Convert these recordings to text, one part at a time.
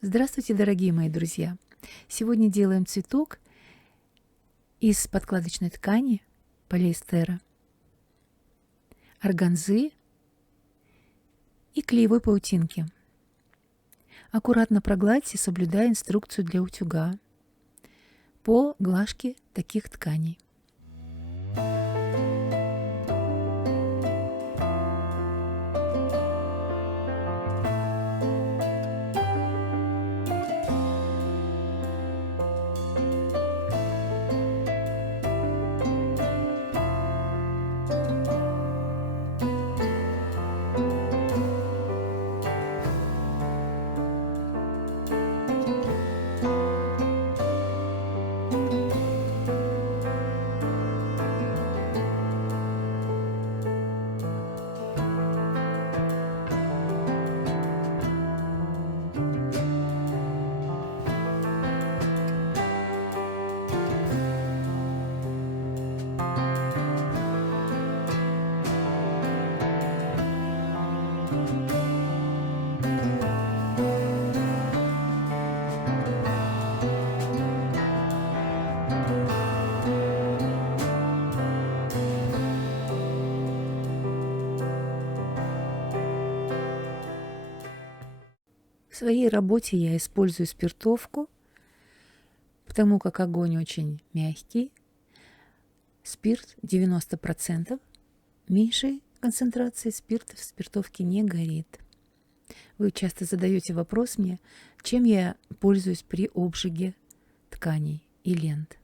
Здравствуйте, дорогие мои друзья! Сегодня делаем цветок из подкладочной ткани, полиэстера, органзы и клеевой паутинки. Аккуратно прогладьте, соблюдая инструкцию для утюга по глажке таких тканей. В своей работе я использую спиртовку, потому как огонь очень мягкий. Спирт 90%, меньшей концентрации спирта в спиртовке не горит. Вы часто задаете вопрос мне, чем я пользуюсь при обжиге тканей и лент.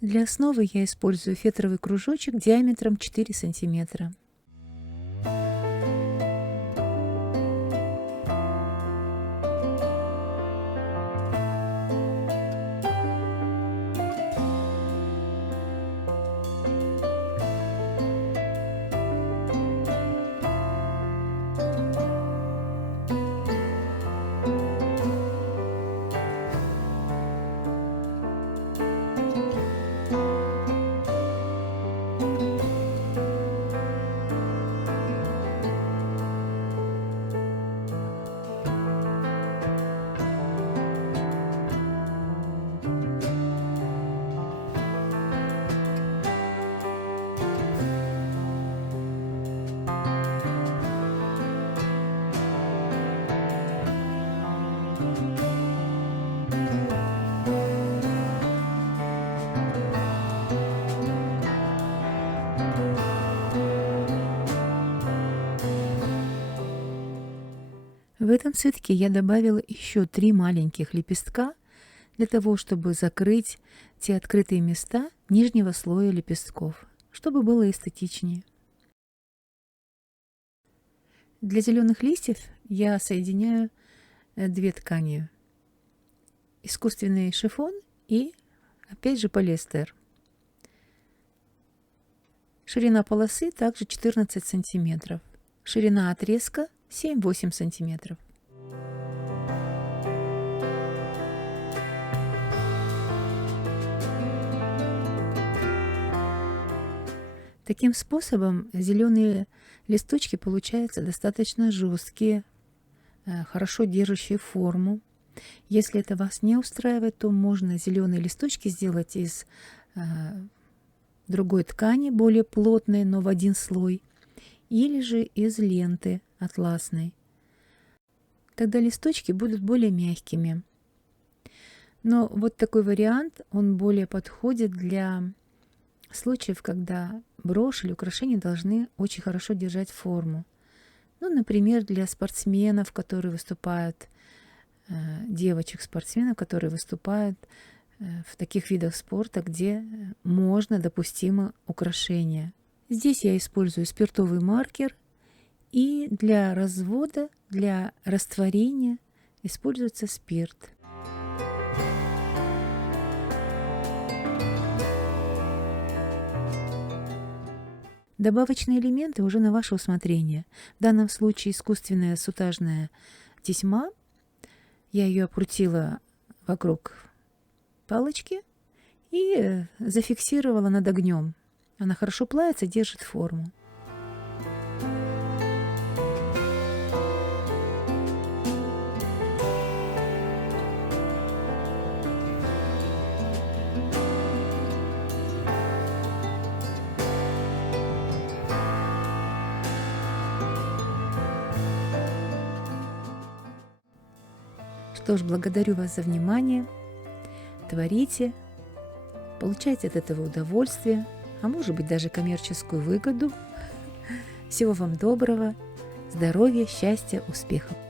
Для основы я использую фетровый кружочек диаметром 4 сантиметра. В этом цветке я добавила еще 3 маленьких лепестка для того, чтобы закрыть те открытые места нижнего слоя лепестков, чтобы было эстетичнее. Для зеленых листьев я соединяю 2 ткани: искусственный шифон и, опять же, полиэстер. Ширина полосы также 14 сантиметров, ширина отрезка 7-8 сантиметров. Таким способом зеленые листочки получаются достаточно жесткие, хорошо держащие форму. Если это вас не устраивает, то можно зеленые листочки сделать из другой ткани, более плотной, но в один слой, или же из ленты атласной. Тогда листочки будут более мягкими. Но вот такой вариант, он более подходит для случаев, когда брошь или украшения должны очень хорошо держать форму. Ну, например, для спортсменов, которые выступают, девочек-спортсменов, которые выступают в таких видах спорта, где можно допустимо украшения. Здесь я использую спиртовый маркер, и для развода, для растворения используется спирт. Добавочные элементы уже на ваше усмотрение. В данном случае искусственная сутажная тесьма. Я ее окрутила вокруг палочки и зафиксировала над огнем. Она хорошо плавится, держит форму. Что ж, благодарю вас за внимание. Творите, получайте от этого удовольствие, а может быть даже коммерческую выгоду. Всего вам доброго, здоровья, счастья, успехов!